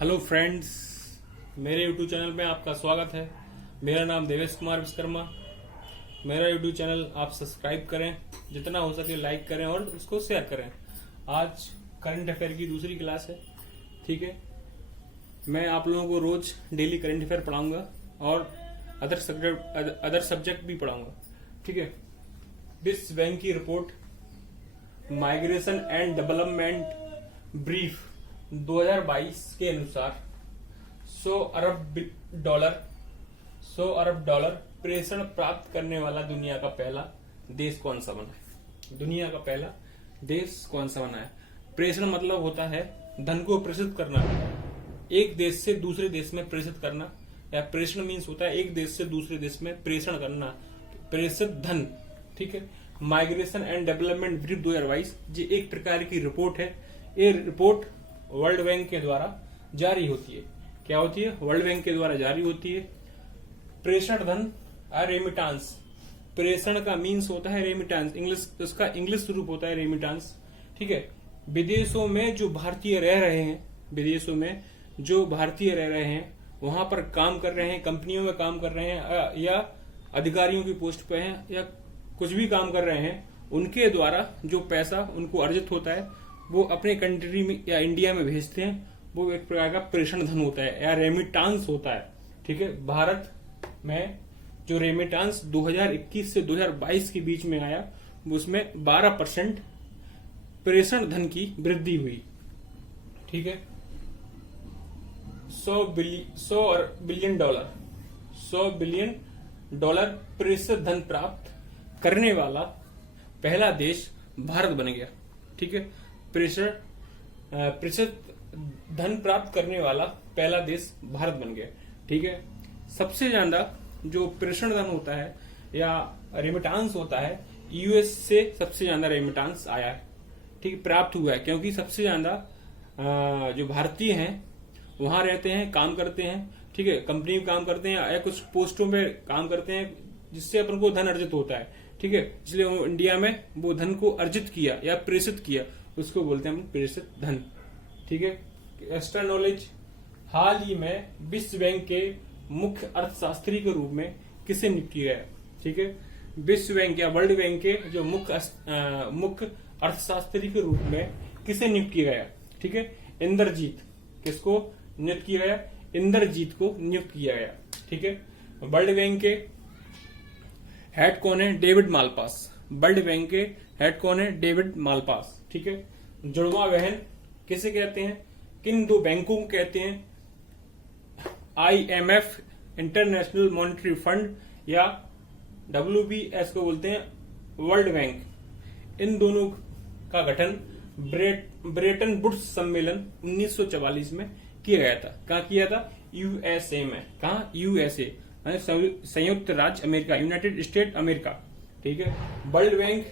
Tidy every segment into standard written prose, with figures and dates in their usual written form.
Hello friends, मेरे YouTube channel में आपका स्वागत है। मेरा नाम देवेश कुमार विश्वकर्मा। मेरा यूट्यूब चैनल आप सब्सक्राइब करें, जितना हो सके लाइक करें और उसको शेयर करें। आज करंट अफेयर की दूसरी क्लास है, ठीक है। मैं आप लोगों को रोज डेली करंट अफेयर पढ़ाऊंगा और अदर सब्जेक्ट भी पढ़ाऊंगा, ठीक है। विश्व बैंक की report migration and development brief 2022 के अनुसार 100 अरब डॉलर प्रेषण प्राप्त करने वाला दुनिया का पहला देश कौन सा बना है? दुनिया का पहला देश कौन सा बना है? प्रेषण मतलब होता है धन को प्रेषित करना, एक देश से दूसरे देश में प्रेषित करना, या प्रेषण मीन्स होता है एक देश से दूसरे देश में प्रेषण करना, प्रेषित धन, ठीक है। माइग्रेशन एंड डेवलपमेंट ब्रीफ 2022 ये एक प्रकार की रिपोर्ट है। ये रिपोर्ट वर्ल्ड बैंक के द्वारा जारी होती है। क्या होती है? वर्ल्ड बैंक के द्वारा जारी होती है। प्रेषण धन रेमिटांस, प्रेषण का मीन्स होता है रेमिटांस, उसका इंग्लिश रूप होता है रेमिटांस, ठीक है। विदेशों में जो भारतीय रह रहे हैं, वहां पर काम कर रहे हैं, कंपनियों में काम कर रहे हैं, या अधिकारियों की पोस्ट पे हैं, या कुछ भी काम कर रहे हैं, उनके द्वारा जो पैसा उनको अर्जित होता है वो अपने कंट्री में या इंडिया में भेजते हैं, वो एक प्रकार का प्रेषण धन होता है या रेमिटांस होता है, ठीक है। भारत में जो रेमिटांस 2021 से 2022 के बीच में आया, उसमें 12% प्रेषण धन की वृद्धि हुई, ठीक है। 100 बिलियन डॉलर प्रेषित धन प्राप्त करने वाला पहला देश भारत बन गया, ठीक है। प्रेषित धन प्राप्त करने वाला पहला देश भारत बन गया, ठीक है। सबसे ज्यादा जो प्रेषण धन होता है या रेमिटांस होता है, यूएस से सबसे ज्यादा रेमिटांस आया है, ठीक, प्राप्त हुआ है, क्योंकि सबसे ज्यादा जो भारतीय हैं वहां रहते हैं, काम करते हैं, ठीक है, कंपनी में काम करते हैं या कुछ पोस्टों में काम करते हैं, जिससे अपन को धन अर्जित होता है, ठीक है। इसलिए वो इंडिया में वो धन को अर्जित किया या प्रेषित किया, उसको बोलते हैं हम प्रेषित धन, ठीक है। एक्स्ट्रा नॉलेज, हाल ही में विश्व बैंक के मुख्य अर्थशास्त्री के रूप में किसे नियुक्त किया गया? ठीक है, विश्व बैंक या वर्ल्ड बैंक के जो मुख्य अर्थशास्त्री के रूप में किसे नियुक्त किया गया? ठीक है, इंद्रजीत। किसको नियुक्त किया गया? इंद्रजीत को नियुक्त किया गया, ठीक है। वर्ल्ड बैंक के हेड कौन है? David Malpass. वर्ल्ड बैंक के हेड कौन है? डेविड मालपास, ठीक है। जुड़वा बहन किसे कहते हैं? किन दो बैंकों को कहते हैं? IMF, इंटरनेशनल मॉनेटरी फंड, या WBS को बोलते हैं वर्ल्ड बैंक। इन दोनों का गठन ब्रेटन वुड्स सम्मेलन 1944 में किया गया था। कहाँ किया था? USA में। कहाँ? USA, संयुक्त राज्य अमेरिका, यूनाइटेड स्टेट अमेरिका, ठीक है। वर्ल्ड बैंक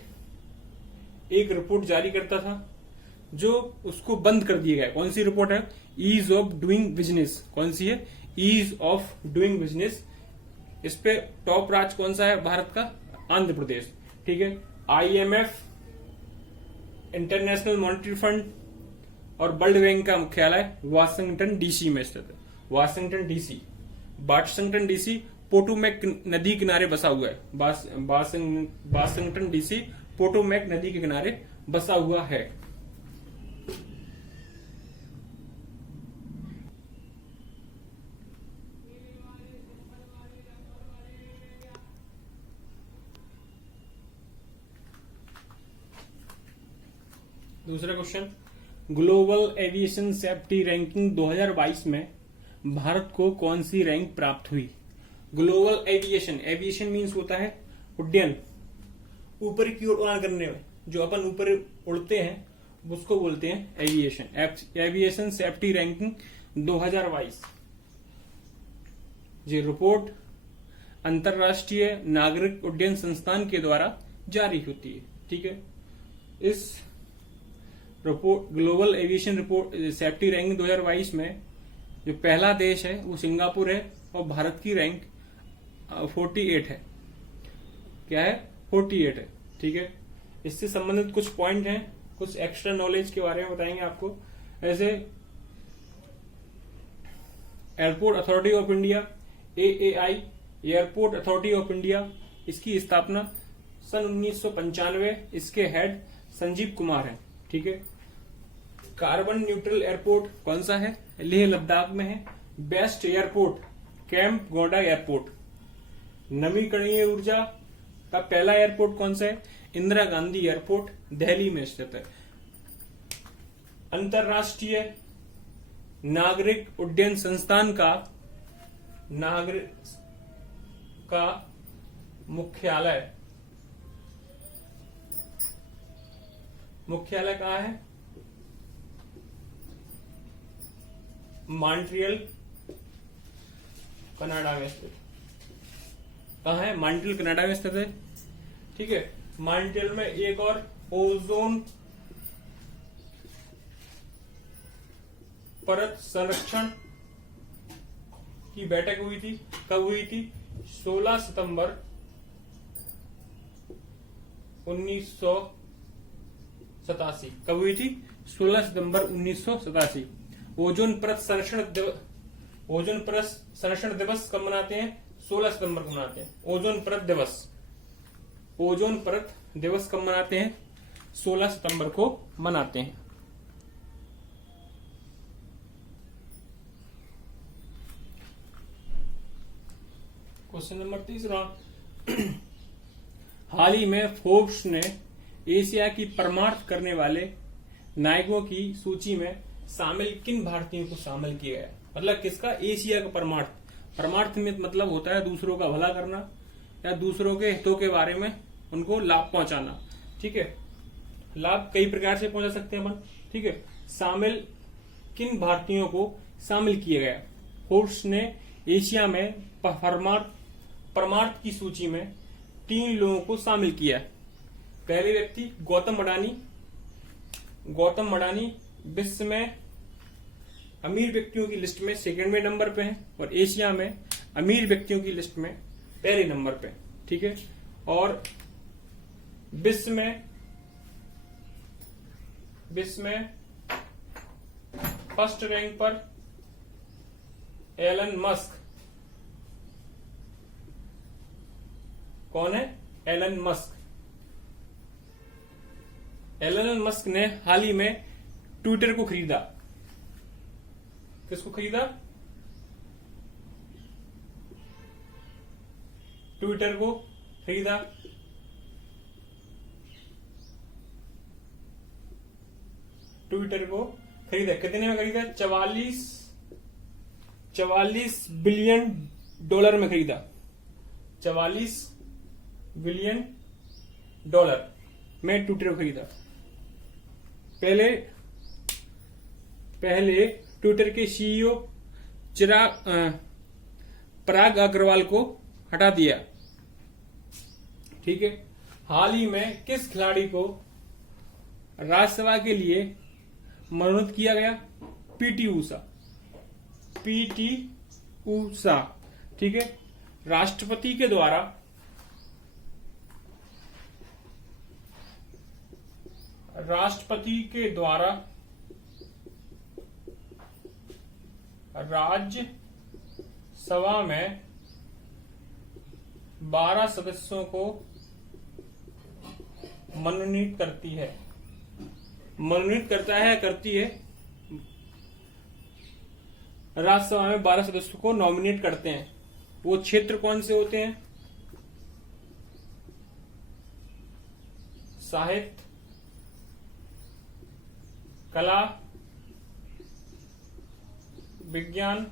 एक रिपोर्ट जारी करता था जो उसको बंद कर दिया गया। कौन सी रिपोर्ट है? Ease of doing business. कौन सी है? Ease of doing business. इस पे टॉप राज्य कौन सा है भारत का? आंध्र प्रदेश, ठीक है। IMF, इंटरनेशनल मॉनेटरी फंड और वर्ल्ड बैंक का मुख्यालय वाशिंगटन DC में स्थित है। वाशिंगटन DC पोटोमैक नदी किनारे बसा हुआ है। वाशिंगटन DC पोटोमैक नदी के किनारे बसा हुआ है। दूसरा question, global aviation safety ranking 2022 में भारत को कौन सी रैंक प्राप्त हुई? ग्लोबल एविएशन मीन्स होता है उड्डयन, ऊपर की ओर उड़ान करने में, जो अपन ऊपर उड़ते हैं उसको बोलते हैं एविएशन। एविएशन सेफ्टी रैंकिंग 2022 ये रिपोर्ट अंतरराष्ट्रीय नागरिक उड्डयन संस्थान के द्वारा जारी होती है, ठीक है। इस report global aviation report safety ranking 2022 में जो पहला देश है वो सिंगापुर है और भारत की रैंक 48 है। क्या है? 48 है, ठीक है। इससे संबंधित कुछ पॉइंट हैं, कुछ एक्स्ट्रा नॉलेज के बारे में बताएंगे आपको। ऐसे airport authority of India, AAI airport authority of India, इसकी स्थापना सन 1995, इसके हेड संजीव कुमार हैं। ठीक है। कार्बन न्यूट्रल एयरपोर्ट कौन सा है? लेह लद्दाख में है। Best airport camp Gonda airport. नवीकरणीय ऊर्जा का पहला एयरपोर्ट कौन सा है? इंदिरा गांधी एयरपोर्ट दिल्ली में स्थित है। अंतरराष्ट्रीय नागरिक उड्डयन संस्थान का मुख्यालय कहाँ है? मॉन्ट्रियल कनाडा में स्थित। कहाँ है? मॉन्ट्रियल कनाडा में स्थित है। ठीक है। मॉन्ट्रियल में एक और ओजोन परत संरक्षण की बैठक हुई थी। कब हुई थी? 16 सितंबर 1987। कब हुई थी? 16 सितंबर 1987। ओजोन परत संरक्षण दिवस कब मनाते हैं? 16 सितंबर को मनाते हैं। ओजोन परत दिवस कब मनाते हैं? 16 सितंबर को मनाते हैं। Question number 3। हाल ही में फोर्ब्स ने एशिया की परमार्थ करने वाले नायकों की सूची में शामिल किन भारतीयों को शामिल किया गया? मतलब किसका? एशिया का परमार्थ। परमार्थ में मतलब होता है दूसरों का भला करना या दूसरों के हितों के बारे में उनको लाभ पहुंचाना। ठीक है। लाभ कई प्रकार से पहुंचा सकते हैं अपन। ठीक है। शामिल किन भारतीयों को शामिल किया गया? फोर्ब्स ने एशिया में परमार्थ की सूची में 3 लोगों को शामिल किया। पहले व्यक्ति गौतम अडानी विश्व में अमीर व्यक्तियों की लिस्ट में 2वें नंबर पे हैं और एशिया में अमीर व्यक्तियों की लिस्ट में पहले नंबर पे। ठीक है। और विश्व में फर्स्ट रैंक पर एलन मस्क। कौन है? एलन मस्क ने हाल ही में ट्विटर को खरीदा। किसको खरीदा? ट्विटर को खरीदा। कितने में खरीदा? 44 बिलियन डॉलर में खरीदा। 44 बिलियन डॉलर में ट्विटर को खरीदा। पहले ट्विटर के CEO पराग अग्रवाल को हटा दिया। ठीक है। हाल ही में किस खिलाड़ी को राज्यसभा के लिए मनोनीत किया गया? पीटी ऊषा। ठीक है। राष्ट्रपति के द्वारा राज्यसभा में 12 सदस्यों को मनोनीत करती है। करती है। राज्यसभा में 12 सदस्यों को नॉमिनेट करते हैं। वो क्षेत्र कौन से होते हैं? साहित्य, कला, विज्ञान,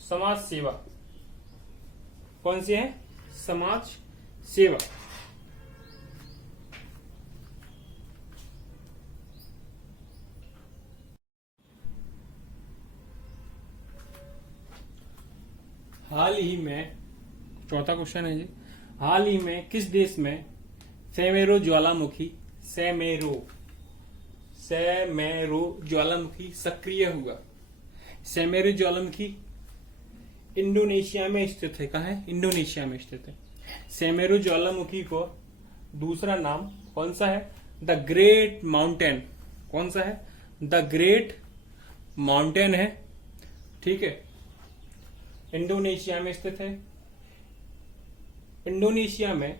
समाज सेवा। कौन सी है? समाज सेवा। हाल ही में, चौथा क्वेश्चन है जी, हाल ही में किस देश में सेमेरो ज्वालामुखी सक्रिय हुआ? सेमेरो ज्वालामुखी इंडोनेशिया में स्थित है। कहाँ है? इंडोनेशिया में स्थित है। सेमेरो ज्वालामुखी को दूसरा नाम कौन सा है? The great mountain. कौन सा है? द ग्रेट माउंटेन है, ठीक है, इंडोनेशिया में स्थित है। इंडोनेशिया में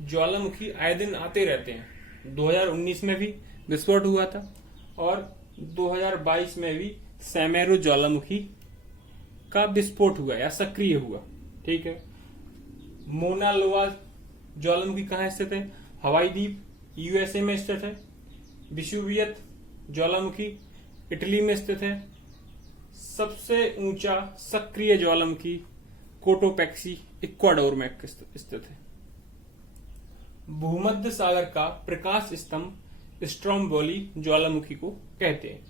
ज्वालामुखी आए दिन आते रहते हैं। 2019 में भी विस्फोट हुआ था और 2022 में भी सेमेरू ज्वालामुखी का विस्फोट हुआ या सक्रिय हुआ, ठीक है। मोना लोआ ज्वालामुखी कहाँ स्थित है? हवाई द्वीप यूएसए में स्थित है। विशुवियत ज्वालामुखी इटली में स्थित है। सबसे ऊंचा सक्रिय ज्वालामुखी कोटोपैक्सी इक्वाडोर में स्थित है। भूमध्य सागर का प्रकाश स्तंभ स्ट्रोम्बोली ज्वालामुखी को कहते हैं।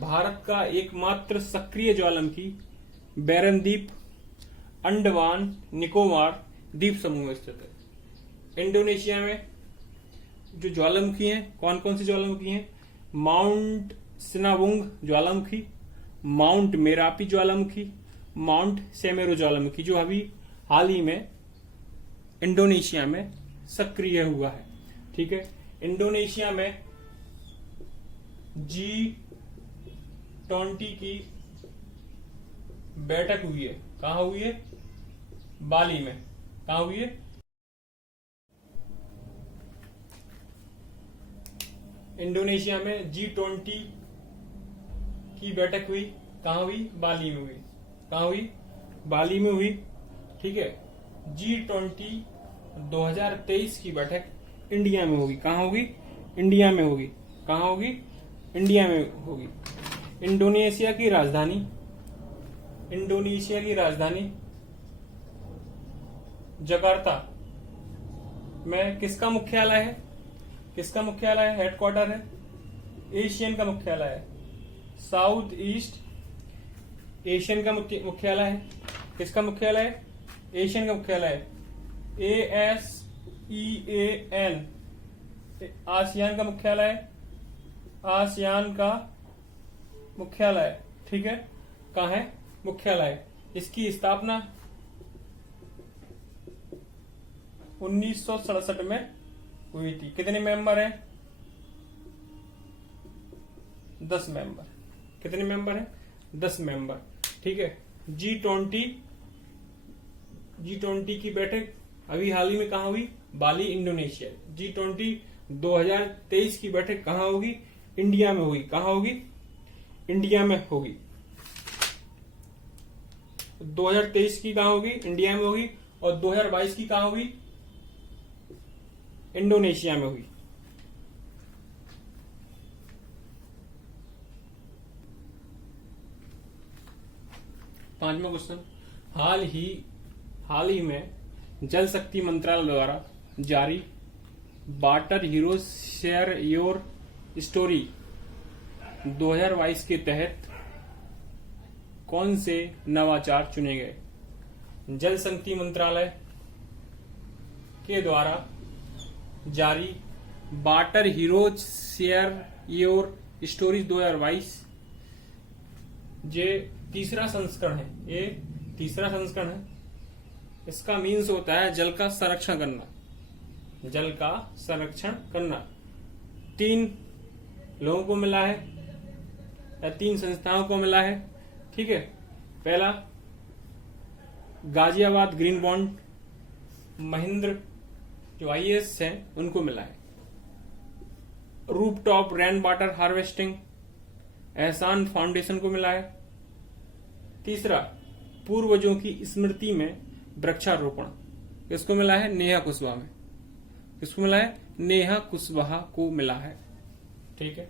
भारत का एकमात्र सक्रिय ज्वालामुखी बैरन द्वीप अंडमान निकोबार द्वीप समूह में स्थित है। इंडोनेशिया में जो ज्वालामुखी हैं, कौन कौन सी ज्वालामुखी हैं? माउंट सिनावुंग ज्वालामुखी, माउंट मेरापी ज्वालामुखी, माउंट सेमेरू ज्वालामुखी, जो अभी हाल ही में इंडोनेशिया में सक्रिय हुआ है, ठीक है। इंडोनेशिया में G20 की बैठक हुई है। कहां हुई है? बाली में। कहां हुई है? इंडोनेशिया में G20 की बैठक हुई। कहां हुई? बाली में हुई। कहां हुई? बाली में हुई, ठीक है। G20 2023 की बैठक इंडिया में होगी। कहां होगी? इंडिया में होगी। कहां होगी? इंडिया में होगी। इंडोनेशिया की राजधानी जकार्ता में किसका मुख्यालय है? किसका मुख्यालय है? हेडक्वार्टर है। एशियन का मुख्यालय है। साउथ ईस्ट एशियन का मुख्यालय है। किसका मुख्यालय है? एशियन का मुख्यालय है। ASEAN आसियान का मुख्यालय है। आसियान का मुख्यालय, ठीक है। कहाँ है मुख्यालय? इसकी स्थापना 1967 में हुई थी। कितने मेंबर हैं? 10 मेंबर। कितने मेंबर हैं? 10 मेंबर, ठीक है। G20 की बैठक अभी हाल ही में कहां हुई? बाली, इंडोनेशिया। G20 2023 की बैठक कहां होगी? इंडिया में होगी। कहां होगी? इंडिया में होगी। 2023 की कहां होगी? इंडिया में होगी। और 2022 की कहां होगी? इंडोनेशिया में हुई। पांचवा क्वेश्चन, हाल ही में जल शक्ति मंत्रालय द्वारा जारी water heroes share your story 2022 के तहत कौन से नवाचार चुने गए? जल शक्ति मंत्रालय के द्वारा जारी water heroes share your stories 2022 ये तीसरा संस्करण है। ये तीसरा संस्करण है। इसका मीन्स होता है जल का संरक्षण करना। जल का संरक्षण करना 3 लोगों को मिला है या 3 संस्थाओं को मिला है, ठीक है। पहला गाजियाबाद ग्रीन बॉन्ड, महिंद्र जो IAS है उनको मिला है। रूफटॉप रेन वाटर हार्वेस्टिंग एहसान फाउंडेशन को मिला है। तीसरा पूर्वजों की स्मृति में वृक्षारोपण किसको मिला है? नेहा कुशवाहा में। किसको मिला है? नेहा कुशवाहा को मिला है, ठीक है।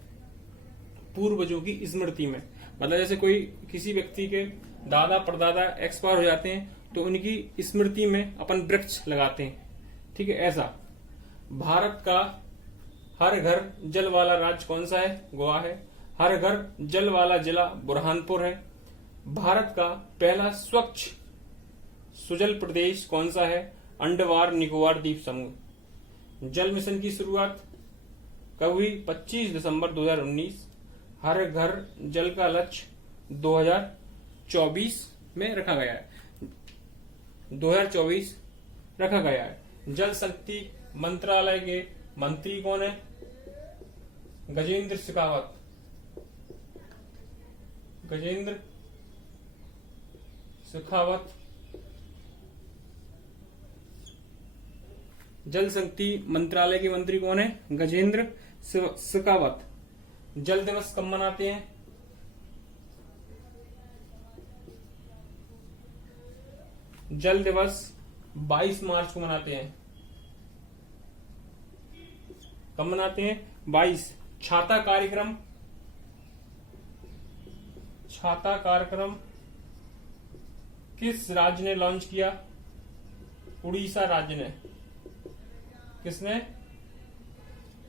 पूर्वजों की स्मृति में मतलब जैसे कोई किसी व्यक्ति के दादा परदादा एक्सपायर हो जाते हैं तो उनकी स्मृति में अपन वृक्ष लगाते हैं, ठीक है। ऐसा भारत का हर घर जल वाला राज्य कौन सा है? गोवा है। हर घर जल वाला जिला बुरहानपुर है। भारत का पहला स्वच्छ सुजल प्रदेश कौन सा है? अंडमान निकोबार द्वीप समूह। जल मिशन की शुरुआत कब हुई? 25 दिसंबर 2019। हर घर जल का लक्ष्य 2024 में रखा गया है। 2024 रखा गया है। जल शक्ति मंत्रालय के मंत्री कौन है? गजेंद्र शेखावत। गजेंद्र शेखावत। जल शक्ति मंत्रालय के मंत्री कौन है? गजेंद्र शेखावत। जल दिवस कब मनाते हैं? जल दिवस 22 मार्च को मनाते हैं। कब मनाते हैं? 22। छाता कार्यक्रम किस राज्य ने लॉन्च किया? उड़ीसा राज्य ने। किसने?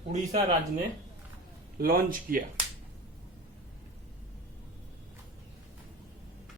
उड़ीसा राज्य ने लॉन्च किया।